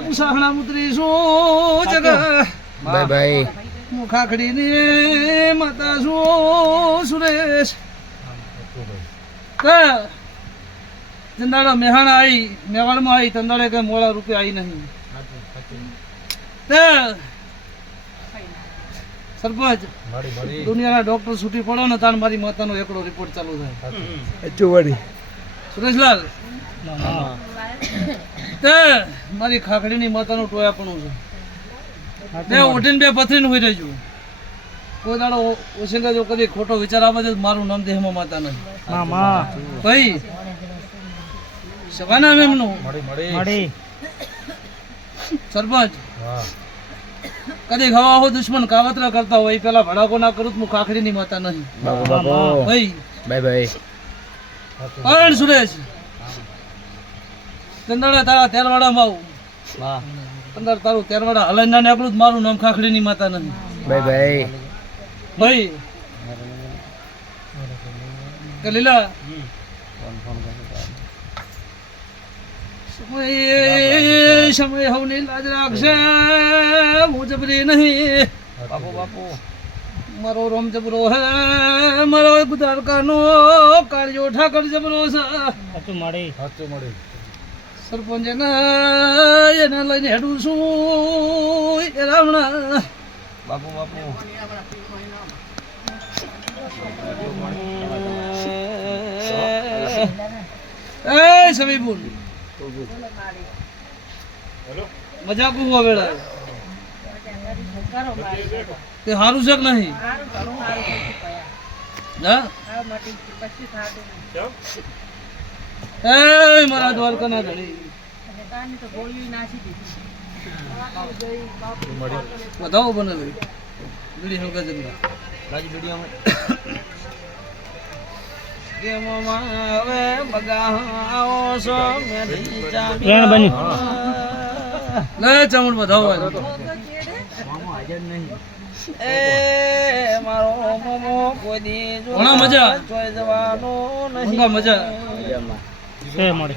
પુસાહણા મુત્રી શું જગ bye bye મુખાખડી ની માતા શું સુરેશ કે ચંદાડા મેહાણા આવી મેવાડમાં આવી તંદાડે કે મોડા રૂપિયા આવી નહીં તે સરપંચ દુનિયાના ડોક્ટર છૂટી પડો ને તાણ મારી માતાનો એકડો રિપોર્ટ ચાલુ થાય સુરેશલાલ તે મારી ખાખડીની માતાનું ટોયાપણું છે બે ઉઠીને બે પથરીને હોઈ રહેજો કોઈ દાડો ઓશિંગા જો કદી ખોટો વિચાર આવે છે મારું નામ દેહમાં માતા નહીં ભાઈ સવાના મેમનું સરપંચ કદી ખવા હો દુશ્મન કાવતરા કરતા હોય પેલા ભડાકો ના કરું હું ખાખડીની માતા નહીં ભાઈ બાય બાય પણ સુરેશ ચંદડા તારા તેરવાડામાં આવું અંદર તારું તેરવાડા હલાઈ ના નીકળું મારું નામ ખાખડીની માતા નહીં બાય બાય ભાઈ કે લીલા સમય હવની લાજ રાખશે હું જબરી નહીં બાપુ મારો રોમ જબરો હે મારો ગુદારકાનો કાળજો ઠાકર જબરો છે સરપંચ એને લઈને હેડું છું એ રાવણા બાપુ એ સમી બોલ મજાક હુआ વેળા તે હારું છે કે નહીં હા એ મારા દ્વારકા ના ધણી બતાવો બને બીડી હલકા જંગા રાજી બીડીમાં ચામુંડ બતાવો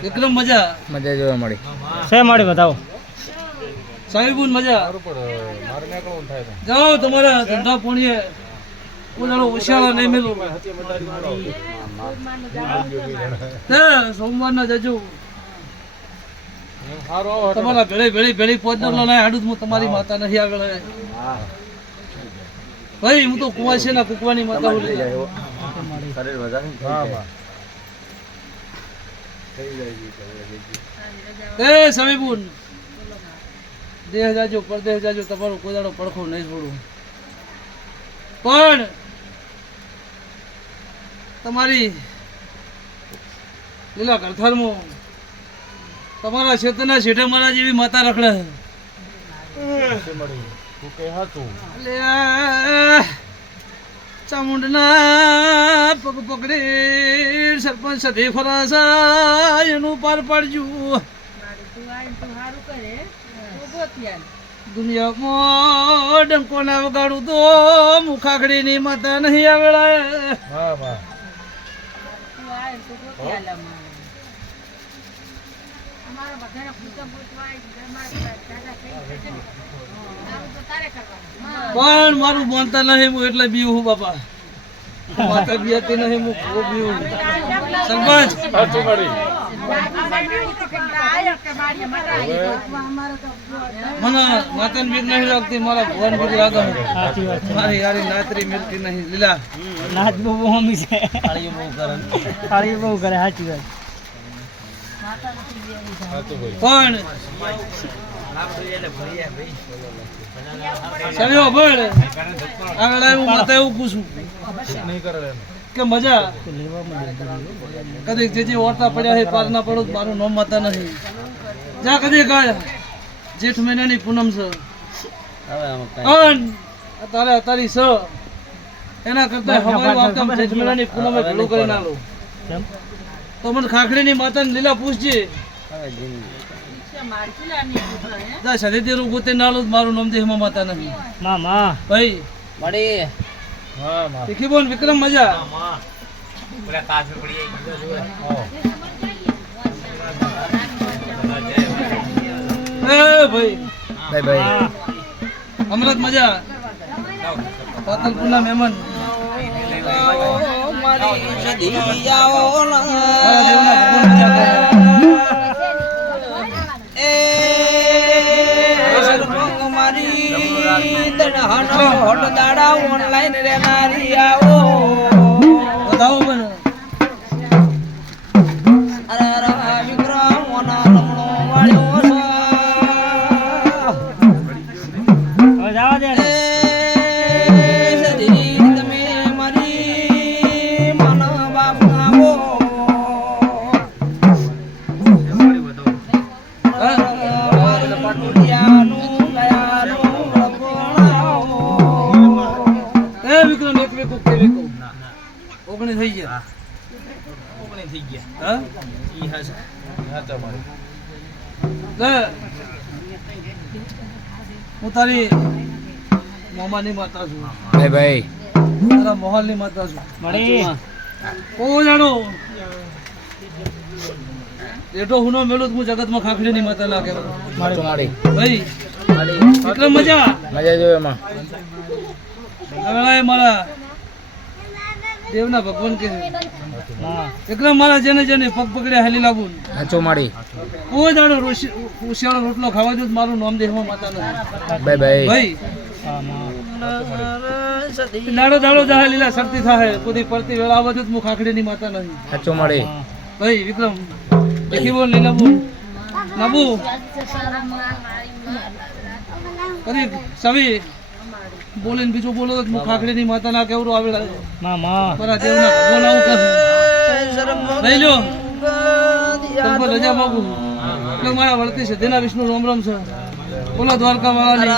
એકદમ મજા જોવા મળી છે મળી બતાવો સાહેબુન મજા જાઓ તમારા ધંધા પોણીએ ઉશાળા નહીં મેલું સોમવાર ના જજો તમારા ભેળી પોદનર લો ના હાડું હું તમારી માતા નહીં આવેલા ભાઈ હું તો કુવાસી ના કુકવાની માતા બોલી એ સમીબુન દેહ જાજો પરદેહ જાજો તમારો કોઈ દાડો પડખો નહીં છોડું પણ તમારી લીલા કરથારમાં તમારા ક્ષેત્રના શેઠે મારા જેવી માતા રખડે ચામુંડના પગ પકડી સરપંચ સાથે ફરાસા એનું પાર પાડજો દુનિયામાં ડંકો ના વગાડું તો મુખાખડીની માતા નહીં આવેલા પણ મારું માનતા નહીં હું એટલે બીવું હું બાપા માતા બીતી નહીં હું ખૂબ બીવું સરપંચ મને માતા મીર નહીં લાગતી મારા ભગવાન મીર લાગે મારી યારી નાતરી મિલતી નહીં લીલા નાચ બહુ હોમી છે થાળી બહુ કરે સાચી વાત પણ સર્યો ભળ આગળ હું માતા એવું પૂછું કે મજા કદી જે ઓરતા પડ્યા છે પાર ના પડો મારું નામ માતા નહીં જા કદી કાય જેઠ મહિનાની પૂનમ છે તારે અતારી છે એના કરતા હવાઈ વાતમ જેઠ મહિનાની પૂનમે ભેળું કરી ના લો તો મને ખાખડીની માતાને લીલા પૂછજે જા સદી તેરું ગોતે ના લો મારું નામ દેહમાં માતા નહીં મામા ભાઈ મળી તીખી બોન વિક્રમ મજા પૂરા કાચ પડી એ ભાઈ બાય બાય અમરત મજા પાતલપુરના મહેમાન મારા દેવના ભગવાન મજા કરે. બતાવો મને. હવે જવા દે ને. એ વિક્રમ એક વેકો કે વેકો ઓગણી થઈ ગયા હા લે હું તારી મામાની માતા છું બાય બાય તારા મોહલની માતા છું મળી. ઓ જાણો એટલો હુનો મેળો હું જગતમાં ખાખડીની માતા લાગે સાચું મળી ભાઈ વિક્રમ મજા મજા જોયો એમાં હવે મારા દેવના ભગવાન કે હા. વિક્રમ મારા જેને જેને પગ પકડ્યા હેલી લાગુ સાચું મળી કોઈ દાડો ઉશિયાળો રોટલો ખાવા દઉં મારું નામ દેહમાં માતા નથી બાય બાય ભાઈ હા, માં. દાડો દાડો જાહે લીલા શક્તિ થાય કોઈ પડતી વેળા આવવા દઉં હું ખાખડીની માતા નથી સાચું મળી હા. ભાઈ વિક્રમ દેખી બોલ લીલા બોલ નાબુ કદી સવી બોલીને બીજું બોલો તો હું ખાખડીની માતા ના કેવડું આવેલા માં, માં. મારા દેવના ભગવાન આવું કહે લઈ લો તમે રજા માગું એટલે મારા વળતી છે દેના વિષ્ણુ રોમ રોમ છે બોલો દ્વારકા વાળાની